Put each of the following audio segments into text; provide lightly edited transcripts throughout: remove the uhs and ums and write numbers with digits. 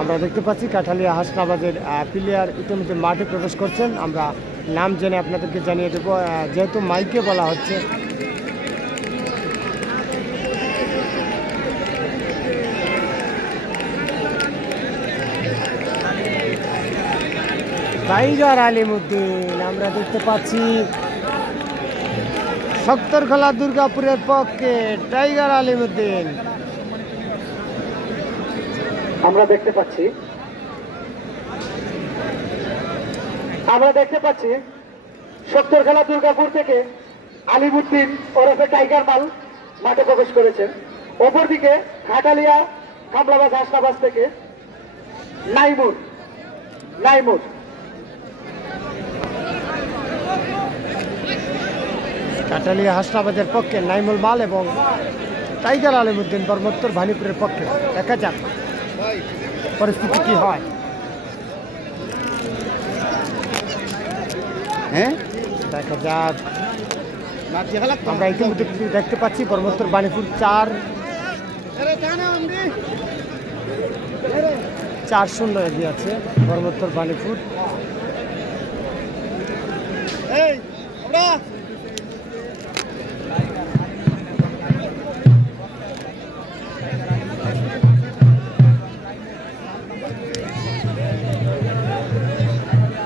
আমরা দেখতে পাচ্ছি কাঠালিয়া হাসনাবাদের প্লেয়ার ইতিমধ্যে মাঠে প্রবেশ করছেন। আমরা নাম জেনে আপনাদেরকে জানিয়ে দেব, যেহেতু মাইকে বলা হচ্ছে। টাইগার আলিমউদ্দিন আমরা দেখতে পাচ্ছি সত্তরখোলা দুর্গাপুরের পক্ষে টাইগার আলিমউদ্দিন আমরা দেখতে পাচ্ছি সত্তরখোলা দুর্গাপুর থেকে আলিমউদ্দিন ওরফে টাইগার মাল মাঠে প্রবেশ করেছেন। অপরদিকে ঘাটালিয়া কামলাবাজ হাসনাবাজ থেকে নাইমুর কাঠালিয়া হাসনাবাদের পক্ষে নাইমুল মাল এবং টাইগার আলিমউদ্দিন বর্মোত্তর ভানিপুরের পক্ষে। দেখা যাক পরিস্থিতি কি হয়। হ্যাঁ, দেখা যাক। আমরা ইতিমধ্যে দেখতে পাচ্ছি বর্মোত্তর বাণীপুর 4-0 এগিয়ে আছে বর্মোত্তর বাণীপুর।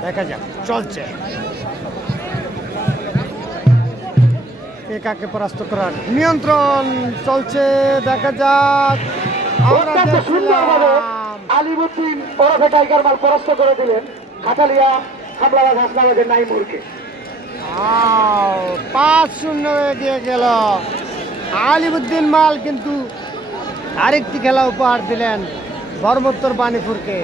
দেখা যাক চলছে কে কাকে পরাস্ত করার নিয়ন্ত্রণ চলছে। দেখা যাক। সুন্দরভাবে আলিমউদ্দিন ওরফে টাইগার মাল পরাস্ত করে দিলেন ঘাটালিয়া কামলাবাজ হাসনাবাদের নাইমুরকে। 5-0 এগিয়ে গেল আলিমউদ্দিন মাল, কিন্তু আরেকটি খেলা উপহার দিলেন বর্মোত্তর বাণীপুরকে।